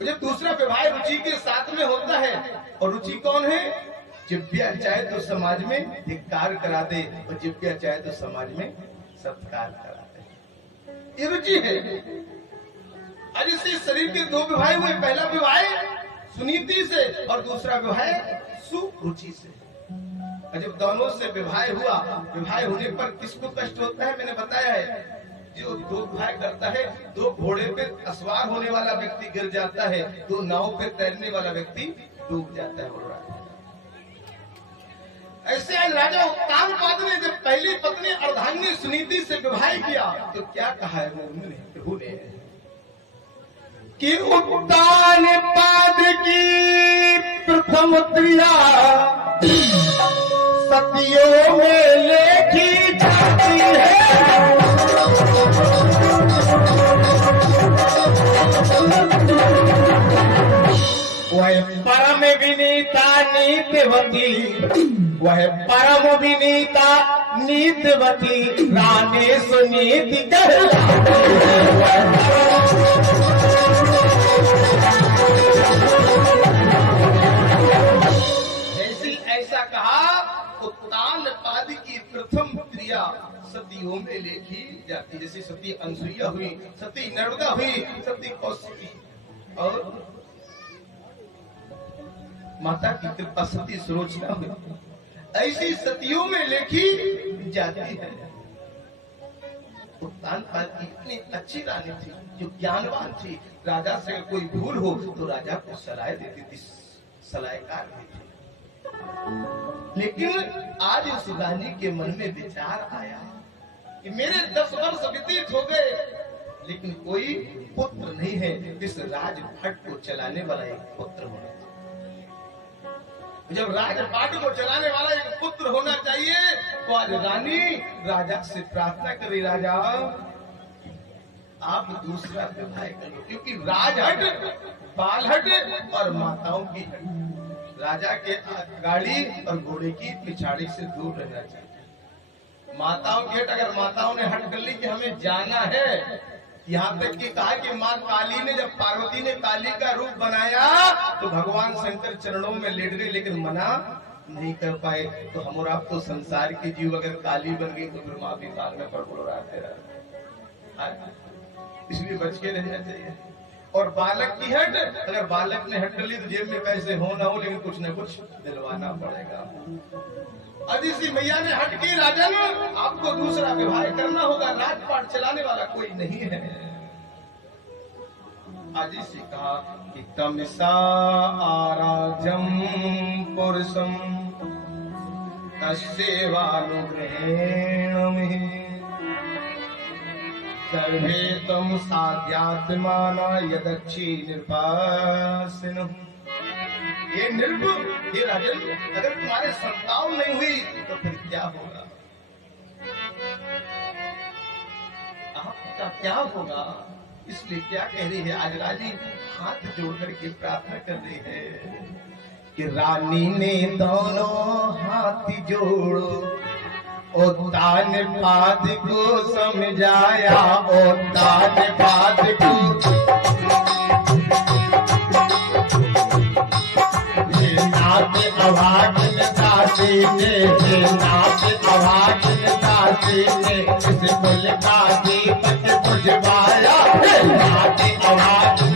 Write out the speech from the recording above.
जब दूसरा विवाह रुचि के साथ में होता है, और रुचि कौन है? जिव्या चाहे तो समाज में धिक्कार करा दे और जिव्या चाहे तो समाज में सत्कार करा दे, ये रुचि है। आज इस शरीर के दो विवाह हुए, पहला विवाह सुनीति से और दूसरा विवाह सुरुचि से। जब दोनों से विवाह हुआ, विवाह होने पर किसको कष्ट होता है? मैंने बताया है, जो दो विवाह करता है, दो घोड़े पे असवार होने वाला व्यक्ति गिर जाता है, दो नाव पे तैरने वाला व्यक्ति डूब जाता है। ऐसे आज राजा उत्तानपाद ने जब पहली पत्नी अर्धांगिनी सुनीति से विवाह किया तो क्या कहा है प्रभु ने कि उत्तानपाद की प्रथम क्रिया सतियों में लेखी जाती है। वह परम विनीता नीतिवती, वह परम विनीता नीतिवती रानी सुनीति ऐसा कहा। उत्तानपाद की प्रथम क्रिया सतियों में लेखी जाती, जैसे सती अनसुईया हुई, सती नर्मदा हुई, सती कौशिकी और माता की कृपा सती सुलोचना हुई, ऐसी सतियों में लेखी जाती है। उत्तानपाद की इतनी अच्छी रानी थी, जो ज्ञानवान थी, राजा से कोई भूल हो तो राजा को सलाह देती थी, सलाहकार थी। लेकिन आज उस रानी के मन में विचार आया कि मेरे 10 वर्ष व्यतीत हो गए, लेकिन कोई पुत्र नहीं है। इस राजपाट को चलाने वाला एक पुत्र होना चाहिए। जब राजपाट को चलाने वाला एक पुत्र होना चाहिए तो आज रानी राजा से प्रार्थना करी, राजा आप दूसरा विवाह करो, क्योंकि राजहट, बालहट और माताओं की हट, राजा के गाड़ी और घोड़े की पिछाड़ी से दूर रहना चाहिए। माताओं की हट, अगर माताओं ने हट कर ली कि हमें जाना है, यहाँ तक कि कहा कि माँ काली ने, जब पार्वती ने काली का रूप बनाया तो भगवान शंकर चरणों में लेट गए, लेकिन मना नहीं कर पाए। तो हम और आप तो संसार के जीव अगर काली बन गई तो फिर माँ भी काल में पड़पड़ाते रहे, इसलिए बच के रहना चाहिए। और बालक की हट, अगर बालक ने हट कर ली तो जेब में पैसे हो ना हो, लेकिन कुछ न कुछ दिलवाना पड़ेगा। अदिति मैया ने हट की, राजा ने आपको दूसरा विवाह करना होगा, राजपाट चलाने वाला कोई नहीं है। अदिति कहा कि तमसा आराजम पुरुषम तस्यैवानुग्रहेण में सर्वे तम साध्यात्माना यदक्षी निर्वासिनः। ये निर्भुक, ये राजन, अगर तुम्हारे संतान नहीं हुई तो फिर क्या होगा? आपका क्या होगा? इसलिए क्या कह रही है आज रानी, हाथ जोड़ करके प्रार्थना कर रही है कि रानी ने दोनों हाथ जोड़ो, उत्तानपाद को समझाया, उत्तानपाद को अभागिन दासी ने, अभागिन दासी ने इस कुल का दीपक बुझवाया, अभागिन